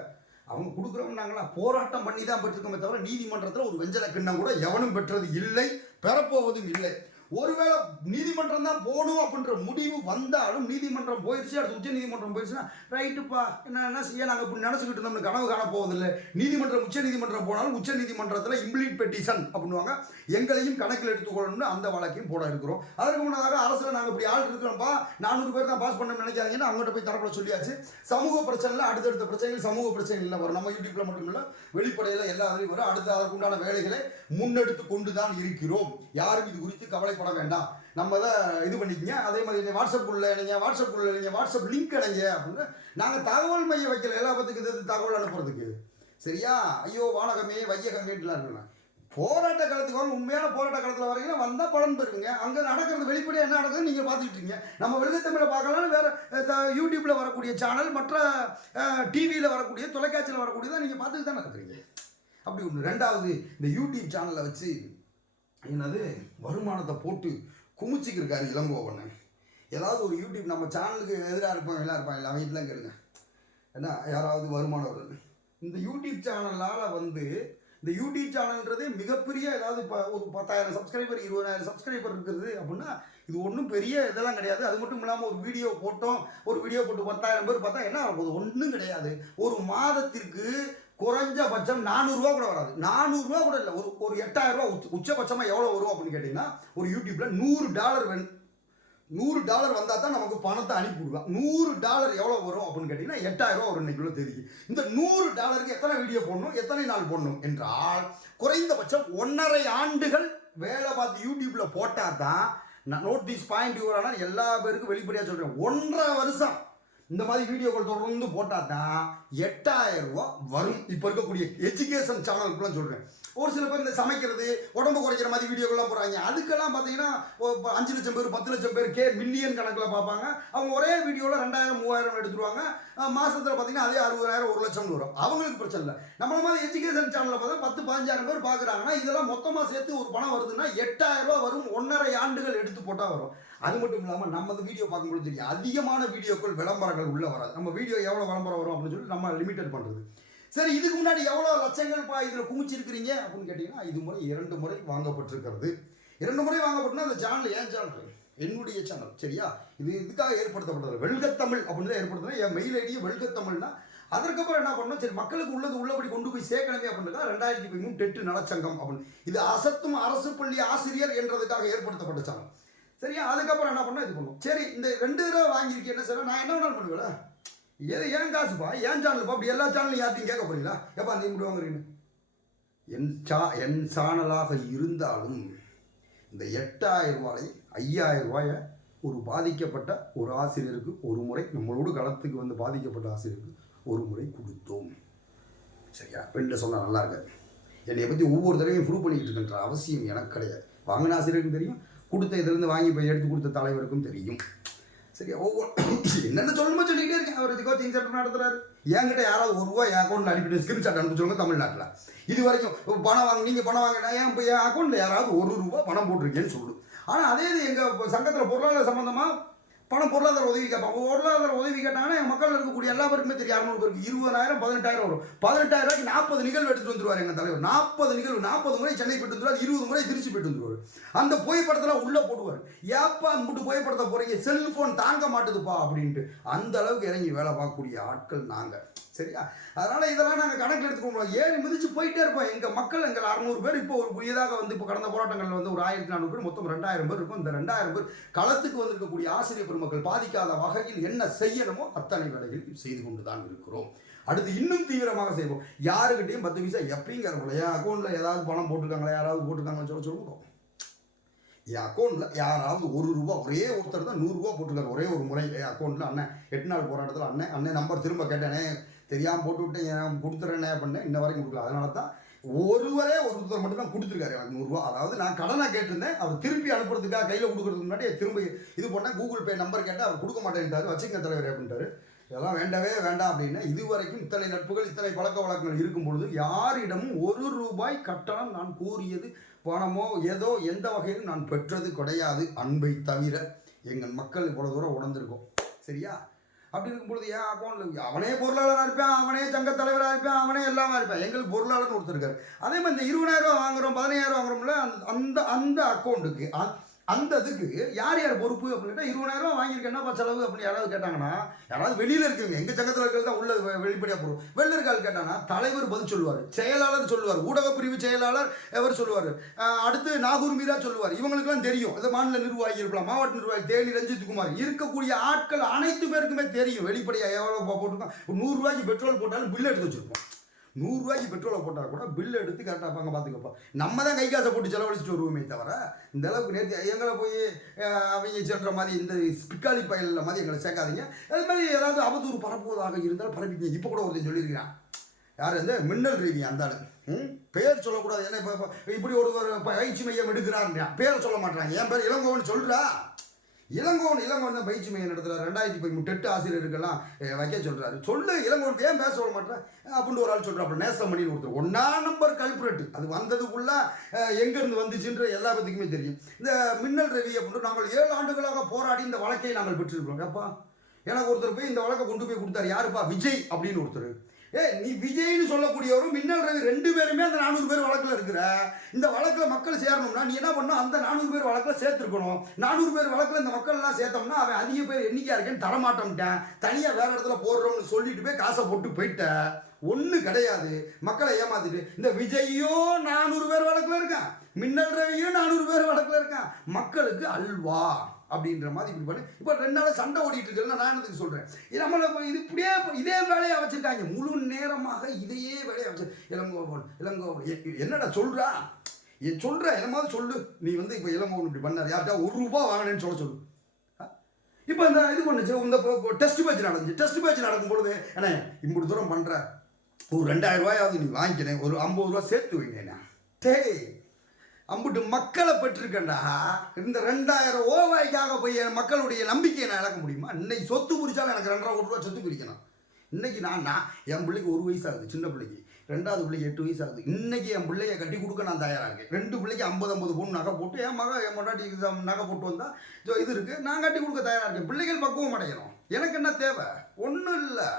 அவங்க கொடுக்குறவங்க நாங்களா போராட்டம் பண்ணி தான் பெற்றிருக்கோமே தவிர நீதிமன்றத்தில் ஒரு வெஞ்சன கிண்ணம் கூட எவனும் பெற்றது இல்லை பெறப்போவதும் இல்லை. ஒருவேளை நீதிமன்றம் தான் போகணும் அப்படின்ற முடிவு வந்தாலும் நீதிமன்றம் போயிடுச்சு அடுத்து உச்ச நீதிமன்றம் போயிடுச்சுன்னா ரைட்டுப்பா என்ன என்ன செய்ய? நாங்கள் இப்படி நினச்சிக்கிட்டு இருந்தோம்னு கனவு காண போவதில்லை. நீதிமன்றம் உச்ச நீதிமன்றம் போனாலும் உச்ச நீதிமன்றத்தில் இம்ப்ளீட் பெட்டிஷன் அப்படின்னுவாங்க. எங்களையும் கணக்கில் எடுத்துக்கொள்ளணும்னு அந்த வழக்கையும் போட இருக்கிறோம். அதற்கு முன்னதாக அரசில் நாங்கள் இப்படி ஆள் இருக்கிறோம்ப்பா நானூறு பேர் தான் பாஸ் பண்ண நினைக்காதீங்கன்னு அவங்ககிட்ட போய் தரப்பட சொல்லியாச்சு. சமூக பிரச்சனையில் அடுத்தடுத்த பிரச்சனைகள் சமூக பிரச்சனைகள் வரும். நம்ம யூடியூப்ல மட்டும் இல்லை வெளிப்படையில் எல்லா வரும். அடுத்து அதற்குண்டான வேலைகளை முன்னெடுத்து கொண்டு தான் இருக்கிறோம். யாரும் இது குறித்து கவலைப்பட வேண்டாம். நம்ம தான் இது பண்ணிக்கங்க. அதே மாதிரி நீங்கள் வாட்ஸ்அப் உள்ள நீங்கள் வாட்ஸ்அப் உள்ள நீங்கள் வாட்ஸ்அப் லிங்க் இணைங்க அப்படின்னு நாங்கள் தகவல் மையம் வைக்கல. எல்லா பத்துக்கு இது தகவல் அனுப்புறதுக்கு. சரியா? ஐயோ வானகமே வையகமேட்டுலாம் இருக்கலாம் போராட்ட காலத்துக்கு வரும் உண்மையான போராட்ட காலத்தில் வரீங்கன்னா வந்தால் பலன் பெறுங்க. அங்கே நடக்கிறது வெளிப்படையாக என்ன நடக்குதுன்னு நீங்கள் பார்த்துக்கிட்டு இருக்கீங்க. நம்ம வெளித்தமிழை பார்க்கலாம் வேறு யூடியூப்பில் வரக்கூடிய சேனல் மற்ற டிவியில் வரக்கூடிய தொலைக்காட்சியில் வரக்கூடியதான் நீங்கள் பார்த்துட்டு தானே இருக்கிறீங்க. அப்படி ஒன்று ரெண்டாவது இந்த யூடியூப் சேனலை வச்சு என்னது வருமானத்தை போட்டு குமிச்சிக்கிருக்காரு இளங்கோவன் ஏதாவது ஒரு யூடியூப் நம்ம சேனலுக்கு எதிராக இருப்பாங்க எல்லாம் இருப்பாங்க எல்லாம் வீட்டிலாம் கேளுங்க. என்ன யாராவது வருமானம் வருது. இந்த யூடியூப் சேனலால் வந்து இந்த யூடியூப் சேனல்ன்றதே மிகப்பெரிய ஏதாவது இப்போ ஒரு பத்தாயிரம் சப்ஸ்கிரைபர் இருபதாயிரம் சப்ஸ்கிரைபர் இருக்கிறது அப்படின்னா இது ஒன்றும் பெரிய இதெல்லாம் கிடையாது. அது மட்டும் இல்லாமல் ஒரு வீடியோ போட்டோம் ஒரு வீடியோ போட்டு பத்தாயிரம் பேர் பார்த்தா என்ன ஆகும் ஒன்றும் கிடையாது. ஒரு மாதத்திற்கு குறைஞ்சபட்சம் நானூறுரூவா கூட வராது. நானூறுரூவா கூட இல்லை. ஒரு ஒரு எட்டாயிரரூவா உச்ச உச்சபட்சமாக எவ்வளோ வரும் அப்படின்னு கேட்டிங்கன்னா ஒரு யூடியூப்பில் நூறு டாலர் வேணும் நூறு டாலர் வந்தால் தான் நமக்கு பணத்தை அனுப்பி விடுவான் நூறு டாலர் எவ்வளோ வரும் அப்படின்னு கேட்டிங்கன்னா எட்டாயிரம் ரூபா வரும் இன்னைக்குள்ள தெரியும் இந்த நூறு டாலருக்கு எத்தனை வீடியோ போடணும்? எத்தனை நாள் போடணும்? என்றால் குறைந்தபட்சம் ஒன்றரை ஆண்டுகள் வேலை பார்த்து யூடியூப்பில் போட்டால் தான் நான் நோட் திஸ் பாயிண்ட் யூரானால் எல்லா பேருக்கும் வெளிப்படையாக சொல்கிறேன் ஒன்றரை வருஷம் இந்த மாதிரி வீடியோக்கள் தொடர்ந்து போட்டால் தான் எட்டாயிரம் ரூபா வரும். இப்போ இருக்கக்கூடிய எஜுகேஷன் சேனலுக்குலாம் சொல்கிறேன் ஒரு சில பேர் இந்த சமைக்கிறது உடம்பு குறைக்கிற மாதிரி வீடியோக்கெல்லாம் போடுறாங்க. அதுக்கெல்லாம் பார்த்தீங்கன்னா அஞ்சு லட்சம் பேர் பத்து லட்சம் பேர் கே மில்லியன் கணக்கில் பார்ப்பாங்க. அவங்க ஒரே வீடியோவில் ரெண்டாயிரம் மூவாயிரம் எடுத்துருவாங்க. மாதத்தில் பார்த்தீங்கன்னா அதே அறுபதாயிரம் ஒரு லட்சம்னு வரும். அவங்களுக்கு பிரச்சனை இல்லை. நம்மள மாதிரி எஜுகேஷன் சேனலில் பார்த்தா பத்து பதினஞ்சாயிரம் பேர் பார்க்குறாங்கன்னா இதெல்லாம் மொத்தமாக சேர்த்து ஒரு பணம் வருதுன்னா எட்டாயிரம் ரூபா வரும் ஒன்றரை ஆண்டுகள் எடுத்து போட்டால் வரும். அது மட்டும் இல்லாமல் நம்ம அந்த வீடியோ பார்க்கும்போது தெரியும் அதிகமான வீடியோக்கள் விளம்பரங்கள் உள்ளே வராது. நம்ம வீடியோ எவ்வளோ விளம்பரம் வரும் அப்படின்னு சொல்லி நம்ம லிமிட்டட் பண்ணுறது சரி இதுக்கு முன்னாடி எவ்வளோ லட்சங்கள் பா இதில் குமிச்சிருக்கிறீங்க அப்படின்னு கேட்டிங்கன்னா இது முறை இரண்டு முறை வாங்கப்பட்டிருக்கிறது. இரண்டு முறை வாங்கப்பட்டுனா அந்த சேனல் ஏன் சேனல் என்னுடைய சேனல் சரியா? இது இதுக்காக ஏற்படுத்தப்பட்டது. வெல்கத்தமிழ் அப்படின்னு தான் ஏற்படுத்தினா என் மெயில் ஐடியை வெல்கத்தமிழ்னா அதற்கப்புறம் என்ன பண்ணோம் சரி மக்களுக்கு உள்ளது உள்ளபடி கொண்டு போய் சேர்க்கணுமே அப்படின்றதா ரெண்டாயிரத்தி பதிமூணு டெட்டு நலச்சங்கம் அப்படின்னு. இது அசத்தும் அரசு பள்ளி ஆசிரியர் என்றதுக்காக ஏற்படுத்தப்பட்ட சேனல் சரியா? அதுக்கப்புறம் என்ன பண்ணோம் இது பண்ணும் சரி இந்த ரெண்டு தடவை வாங்கியிருக்கேன். என்ன சார்? நான் என்ன வேணாலும் பண்ணுவேன்? எது ஏன் காசுப்பா? ஏன் சேனல்ப்பா அப்படி எல்லா சேனலும் யார்த்தையும் கேட்க போறீங்களா? எப்பா நீ இப்படி வாங்குறீங்க என் சா என் சேனலாக இருந்தாலும் இந்த எட்டாயிரம் ரூபாய் ஐயாயிரம் ரூபாயை ஒரு பாதிக்கப்பட்ட ஒரு ஆசிரியருக்கு ஒரு முறை நம்மளோட களத்துக்கு வந்து பாதிக்கப்பட்ட ஆசிரியருக்கு ஒரு முறை கொடுத்தோம். சரியா? வெளில சொன்னால் நல்லா இருக்காது. என்னை பற்றி ஒவ்வொரு தடவையும் ப்ரூவ் பண்ணிக்கிட்டு இருக்கின்ற அவசியம் எனக்கு கிடையாது. வாங்கின ஆசிரியருக்கும் தெரியும் கொடுத்த இதுலேருந்து வாங்கி போய் எடுத்து கொடுத்த தலைவருக்கும் தெரியும். சரியா ஒவ்வொரு என்னென்ன சொல்லணுமோ சொல்லிக்கிட்டே இருக்கேன். அவர் இதுக்கோ தீன் சட்டம் நடத்துறாரு. என்கிட்ட யாராவது ஒரு ரூபா என் அக்கௌண்ட்டில் அனுப்பிட்டு ஸ்கிரீன்ஷாட் அனுப்பி சொல்லுங்க தமிழ்நாட்டில். இது வரைக்கும் பணம் வாங்க நீங்கள் பணம் வாங்கினா ஏன் இப்போ என் அக்கௌண்ட்டில் யாராவது ஒரு ரூபா பணம் போட்டிருக்கேன்னு சொல்லு. ஆனால் அதே இது எங்கள் சங்கத்தில் பொருளாதார சம்மந்தமாக பணம் பொருளாதார உதவி கேட்பாங்க. பொருளாதார உதவி கேட்டாங்கன்னா மக்கள் இருக்கக்கூடிய எல்லா பேருக்குமே தெரியும். அறுநூறு பேருக்கு இருபதாயிரம் பதினெட்டாயிரம் வரும். பதினெட்டாயிரம் ரூபாய்க்கு நாற்பது நிகழ்வு எடுத்துட்டு வந்துருவார் எங்கள் தலைவர். நாற்பது நிகழ்வு நாற்பது முறை சென்னை போயிட்டு வந்துருவார் இருபது முறை திருச்சி போயிட்டு வந்துருவார். அந்த புகைப்படத்தில் உள்ளே போடுவார் ஏப்பா அம்பிட்டு புகைப்படத்தை போகிறீங்க செல்ஃபோன் தாங்க மாட்டுதுப்பா அப்படின்ட்டு. அந்த அளவுக்கு இறங்கி வேலை பார்க்கக்கூடிய ஆட்கள் நாங்கள் சரியா அதனால் இதெல்லாம் நாங்கள் கணக்கில் எடுத்துக்கோம் ஏறி மிதிச்சு போயிட்டே இருப்போம். எங்கள் மக்கள் எங்கள் அறநூறு பேர் இப்போ ஒரு புதியதாக வந்து இப்போ கடந்த போராட்டங்களில் வந்து ஒரு ஆயிரத்தி நானூறு பேர் மொத்தம் ரெண்டாயிரம் பேர் இருக்கும். இந்த ரெண்டாயிரம் பேர் களத்துக்கு வந்திருக்கக்கூடிய ஆசிரியர் பெருமக்கள் பாதிக்காத வகையில் என்ன செய்யணுமோ அத்தனை வேலைகள் செய்து கொண்டு தான் இருக்கிறோம். அடுத்து இன்னும் தீவிரமாக செய்வோம். யாருக்கிட்டையும் பத்து பைசா எப்பயும் கேட்கல என் அக்கௌண்ட்டில் ஏதாவது பணம் போட்டிருக்காங்களா? யாராவது போட்டிருக்காங்கன்னு சொல்ல சொல்லுவோம் என் அக்கௌண்ட்டில் யாராவது ஒரு ரூபா ஒரே ஒருத்தர் தான் நூறுரூவா போட்டிருக்காரு. ஒரே ஒரு முறை என் அக்கௌண்ட்டில் அண்ணன் எட்டு நாள் போராட்டத்தில் அண்ணன் அண்ணன் நம்பர் திரும்ப கேட்டேனே தெரியாமல் போட்டு விட்டேன் ஏன் பண்ணேன்? இன்ன வரைக்கும் கொடுக்கல. அதனால தான் ஒருவரே ஒருத்தர் மட்டும் தான் கொடுத்துருக்காரு எனக்கு நூறுரூவா அதாவது நான் கடனாக கேட்டிருந்தேன். அவர் திருப்பி அனுப்புறதுக்காக கையில் கொடுக்குறதுக்கு முன்னாடி திரும்ப இது பண்ணேன் கூகுள் பே நம்பர் கேட்டால் அவர் கொடுக்க மாட்டேன்ட்டாரு. வச்சுங்க தலைவர் அப்படின்ட்டாரு. இதெல்லாம் வேண்டவே வேண்டாம் அப்படின்னா இதுவரைக்கும் இத்தனை நட்புகள் இத்தனை பழக்க வழக்கங்கள் இருக்கும் பொழுது யாரிடமும் ஒரு ரூபாய் கட்டணம் நான் கூறியது பணமோ ஏதோ எந்த வகையிலும் நான் பெற்றது கிடையாது அன்பை தவிர. எங்கள் மக்கள் இவ்வளோ தூரம் உணர்ந்திருக்கோம். சரியா? அப்படி இருக்கும் பொழுது ஏன் அக்கௌண்ட்டில் அவனே பொருளாளராக இருப்பான் அவனே சங்க தலைவராக இருப்பான் அவனே எல்லாமே இருப்பான். எங்களுக்கு பொருளாளர்னு கொடுத்துருக்காரு அதே மாதிரி இந்த இருபதாயிரம் ரூபா வாங்குறோம் பதினாயிரம் வாங்குறோம்ல அந்த- அந்த அந்த அக்கௌண்ட்டுக்கு அந்த இதுக்கு யார் யார் பொறுப்பு அப்படின்னா இருபதாயிரம் ரூபா வாங்கியிருக்கேன். என்னப்பா செலவு அப்படின்னு யாராவது கேட்டாங்கன்னா யாராவது வெளியில் இருக்குங்க எங்கள் சங்கத்தில் இருக்கிறது தான் உள்ள வெளிப்படையாக பொருள் வெளில இருக்காள் கேட்டாங்கன்னா தலைவர் பதில் சொல்லுவார். செயலாளர் சொல்லுவார். ஊடக பிரிவு செயலாளர் எவர் சொல்லுவார். அடுத்து நாகூர் மீரா சொல்லுவார். இவங்களுக்குலாம் தெரியும். அது மாநில நிர்வாகி இருக்கலாம் மாவட்ட நிர்வாகி தேனி ரஞ்சித் குமார். இருக்கக்கூடிய ஆட்கள் அனைத்து பேருக்குமே தெரியும். வெளிப்படையாக எவ்வளோ போட்டிருக்கோம் நூறுரூவாய்க்கு பெட்ரோல் போட்டாலும் பில் எடுத்து வச்சுருப்போம். நூறுரூவாய்க்கு பெட்ரோலை போட்டால் கூட பில் எடுத்து கரெக்டாக பாங்க பார்த்துக்கப்பா. நம்ம தான் கை காசை போட்டு செலவழிச்சிட்டு வருவோமே தவிர இந்த அளவுக்கு நேர்த்தி எங்களை போய் அவங்க சொல்கிற மாதிரி இந்த பிக்காளி பயலில் மாதிரி எங்களை சேர்க்காதீங்க. அது மாதிரி ஏதாவது அவதூறு பரப்புவதாக இருந்தால் பரப்பிங்க இப்போ கூட ஒருத்தன் சொல்லியிருக்கிறான். யார் வந்து மின்னல் ரீதி அந்த ஆளு. ம்? பேர் சொல்லக்கூடாது. ஏன்னா இப்போ இப்படி ஒரு பயிற்சி மையம் எடுக்கிறாருன்னா பேரை சொல்ல மாட்டாங்க என் பேர் இளங்கோவன் சொல்கிறா இளங்கோன் இளங்கோன் தான் பயிற்சி மையம் நடத்துகிற ரெண்டாயிரத்தி பதிமூணு டெட்டு ஆசிரியர்கள்லாம் வைக்க சொல்கிறாரு சொல்லு இளங்கோன் ஏன் பேச விட மாட்டேன் அப்படின்னு ஒரு ஆள் சொல்கிறாப்புல பண்ணி ஒருத்தர். ஒன்றா நம்பர் கல்பரேட் அது வந்ததுக்குள்ள எங்கேருந்து வந்துச்சுன்ற எல்லா பற்றிக்குமே தெரியும். இந்த மின்னல் ரவி அப்படின்னு நாங்கள் ஏழு ஆண்டுகளாக போராடி இந்த வழக்கை நாங்கள் பெற்றிருக்கிறோம். ஏப்பா? எனக்கு ஒருத்தர் போய் இந்த வழக்கை கொண்டு போய் கொடுத்தாரு. யாருப்பா? விஜய் அப்படின்னு ஒருத்தர். ஏ நீ விஜய்னு சொல்லக்கூடியவரும் மின்னல் ரவி ரெண்டு பேருமே அந்த நானூறு பேர் வழக்கில் இருக்கிற. இந்த வழக்கில் மக்கள் சேரணும்னா நீ என்ன பண்ணணும்? அந்த நானூறு பேர் வழக்கில் சேர்த்துருக்கணும். நானூறு பேர் வழக்கில் இந்த மக்கள் எல்லாம் சேர்த்தோம்னா அவன் அதிக பேர் எண்ணிக்கையாக இருக்கேன்னு தரமாட்டோம்ட்டேன் தனியாக வேறு இடத்துல போடுறோம்னு சொல்லிட்டு போய் காசை போட்டு போயிட்ட. ஒன்றும் கிடையாது. மக்களை ஏமாத்திட்டு இந்த விஜயும் நானூறு பேர் வழக்கில் இருக்கான். மின்னல் ரவியும் நானூறு பேர் வழக்கில் இருக்கான். மக்களுக்கு அல்வா. அப்படின்ற மாதிரி இப்படி பண்ணி இப்போ ரெண்டு நாள் சண்டை ஓடிட்டு இருக்குல்ல நான் என்னதுக்கு சொல்கிறேன் நம்மளை இது இப்படியே இதே வேலையை வச்சுருக்காங்க. முழு நேரமாக இதையே வேலையை வச்சு இளங்கோவன் இளங்கோவன். என்னடா சொல்கிறா என் சொல்கிற என்னமாவது சொல்லு? நீ வந்து இப்போ இளங்கோவன் இப்படி பண்ணார் யார்கிட்ட ஒரு ரூபா வாங்கினேன்னு சொல்ல சொல்லு. இப்போ இந்த இது பண்ணுச்சு இந்த டெஸ்ட் பேட்ச் நடந்துச்சு. டெஸ்ட் பேட்ச் நடக்கும் பொழுது அண்ணே இப்படி தூரம் பண்ணுற ஒரு ரெண்டாயிரம் ரூபாயாவது நீ வாங்கிக்கிறேன். ஒரு ஐம்பது ரூபா சேர்த்து வைங்கண்ணா டேய் அம்புட்டு மக்களை பெற்றிருக்கண்டா இந்த ரெண்டாயிரம் ஓவாய்க்காக போய் என் மக்களுடைய நம்பிக்கையை நான் இழக்க முடியுமா? இன்னைக்கு சொத்து பிடிச்சாலும் எனக்கு ரெண்டரை கோடி ரூபா சொத்து பிரிக்கணும். இன்னைக்கு நான் நான் என் பிள்ளைக்கு ஒரு வயசு ஆகுது சின்ன பிள்ளைக்கு. ரெண்டாவது பிள்ளைக்கு எட்டு வயசு ஆகுது இன்னைக்கு என் பிள்ளைய கட்டி கொடுக்க நான் தயாராக இருக்கேன். ரெண்டு பிள்ளைக்கு ஐம்பது ஐம்பது பொண்ணு நகை போட்டு என் மக என் மொண்டாட்டி நகை போட்டு வந்தால் இது இருக்குது நான் கட்டி கொடுக்க தயாராக இருக்கேன். பிள்ளைகள் பக்குவம் அடையணும். எனக்கு என்ன தேவை? ஒன்றும் இல்லை.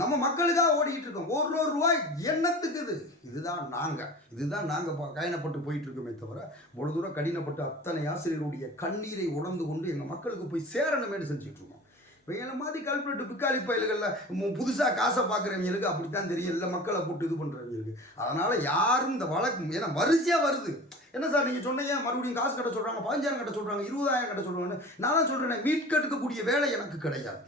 நம்ம மக்களுக்காக ஓடிக்கிட்டு இருக்கோம். ஒரு ஒரு ரூபாய் என்னத்துக்கு இது இதுதான் நாங்கள் இதுதான் நாங்கள் பயணப்பட்டு போயிட்டு இருக்கோமே தவிர இவ்வளோ தூரம் கடினப்பட்டு அத்தனை ஆசிரியருடைய கண்ணீரை உணர்ந்து கொண்டு எங்கள் மக்களுக்கு போய் சேரணுமேனு செஞ்சுட்டு இருக்கோம். இவங்கள மாதிரி கல்பரேட்டு பிக்காலி பயல்களில் புதுசாக காசை பார்க்குறவங்களுக்கு அப்படித்தான் தெரியும். இல்லை மக்களை போட்டு இது பண்ணுறவங்களுக்கு அதனால் யாரும் இந்த வழக்கு ஏன்னா வரிசையாக வருது. என்ன சார் நீங்கள் சொன்னீங்க? மறுபடியும் காசு கட்ட சொல்கிறாங்க பதினஞ்சாயிரம் கட்ட சொல்கிறாங்க இருபதாயிரம் கட்ட சொல்கிறாங்கன்னு நான் தான் சொல்கிறேன் மீட்கெடுக்கக்கூடிய வேலை எனக்கு கிடையாது.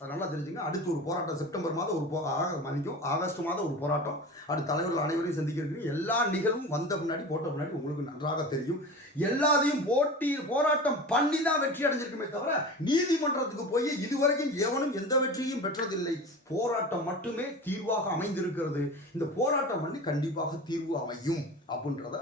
அது நல்லா தெரிஞ்சுங்க. அடுத்து ஒரு போராட்டம். செப்டம்பர் மாதம் ஒரு போ ஆக ஆகஸ்ட் மாதம் ஒரு போராட்டம். அடுத்து தலைவர்கள் அனைவரையும் சந்திக்கிறீங்க எல்லா நிகழ்வும் வந்த முன்னாடி போட்ட முன்னாடி உங்களுக்கு நன்றாக தெரியும். எல்லாத்தையும் போட்டி போராட்டம் பண்ணி தான் வெற்றி அடைஞ்சிருக்குமே தவிர நீதிமன்றத்துக்கு போய் இதுவரைக்கும் எவனும் எந்த வெற்றியும் பெற்றதில்லை. போராட்டம் மட்டுமே தீர்வாக அமைந்திருக்கிறது. இந்த போராட்டம் பண்ணி கண்டிப்பாக தீர்வு அமையும். அப்படின்றத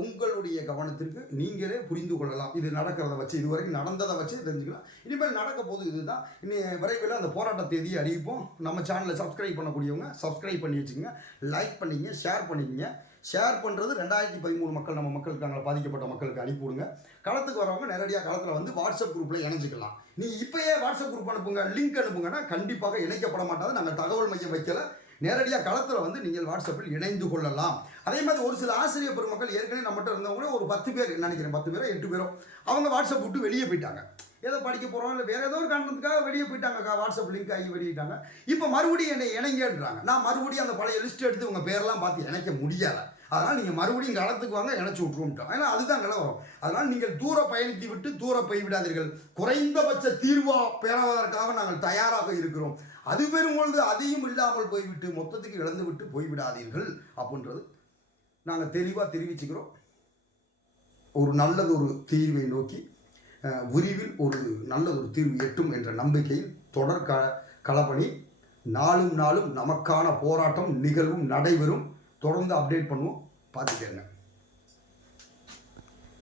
உங்களுடைய கவனத்திற்கு நீங்களே புரிந்து கொள்ளலாம். இது நடக்கிறத வச்சு இதுவரைக்கும் நடந்ததை வச்சு தெரிஞ்சுக்கலாம். இனிமேல் நடக்க போது இதுதான். இனி விரைவில் அந்த போராட்ட தேதியை அறிவிப்போம். நம்ம சேனலை சப்ஸ்கிரைப் பண்ணக்கூடியவங்க சப்ஸ்கிரைப் பண்ணி வச்சுங்க லைக் பண்ணிங்க ஷேர் பண்ணிக்கங்க. ஷேர் பண்ணுறது ரெண்டாயிரத்தி பதிமூணு மக்கள் நம்ம மக்கள் இருக்காங்களா பாதிக்கப்பட்ட மக்களுக்கு அனுப்பிவிடுங்க களத்துக்கு வரவங்க நேரடியாக களத்தில் வந்து வாட்ஸ்அப் குரூப்பில் இணைஞ்சிக்கலாம். நீ இப்போயே வாட்ஸ்அப் குரூப் அனுப்புங்க லிங்க் அனுப்புங்கன்னா கண்டிப்பாக இணைக்கப்பட மாட்டாது. நாங்கள் தகவல் மையம் வைக்கல. நேரடியாக களத்தில் வந்து நீங்கள் வாட்ஸ்அப்பில் இணைந்து கொள்ளலாம். அதே மாதிரி ஒரு சில ஆசிரியர் பெருமக்கள் ஏற்கனவே நம்மகிட்ட இருந்தவங்களே ஒரு பத்து பேர் நினைக்கிறேன் பத்து பேரோ எட்டு பேரோ அவங்க வாட்ஸ்அப் விட்டு வெளியே போயிட்டாங்க. ஏதோ படிக்க போகிறோம் இல்லை வேறு ஏதோ ஒரு காரணத்துக்காக வெளியே போயிட்டாங்க வாட்ஸ்அப் லிங்க் ஆகி வெளியிட்டாங்க. இப்போ மறுபடியும் என்னை இணைங்கன்றாங்க. நான் மறுபடியும் அந்த பழைய லிஸ்ட் எடுத்து உங்கள் பேரெல்லாம் பார்த்து இணைக்க முடியலை. அதனால் நீங்கள் மறுபடியும் களத்துக்கு வாங்க இணைச்சி விட்ருவோம்ட்டோம் ஏன்னா அதுதான் நிலவரம் அதனால் நீங்கள் தூர பயணித்து விட்டு தூர போய்விடாதீர்கள் குறைந்தபட்ச தீர்வா பெறுவதற்காக நாங்கள் தயாராக இருக்கிறோம். அது பெறும்பொழுது அதையும் இல்லாமல் போய்விட்டு மொத்தத்துக்கு இழந்து விட்டு போய்விடாதீர்கள் அப்படின்றது நாங்கள் தெளிவாக தெரிவிச்சுக்கிறோம். ஒரு நல்லது ஒரு தீர்வை நோக்கி அஹ், விரைவில் ஒரு நல்லதொரு தீர்வு எட்டும் என்ற நம்பிக்கையில் தொடர் க களப்பணி நாளும் நாளும் நமக்கான போராட்டம் நிகழ்வும் நடைபெறும். தொடர்ந்து அப்டேட் பண்ணுவோம். பார்த்துக்கங்க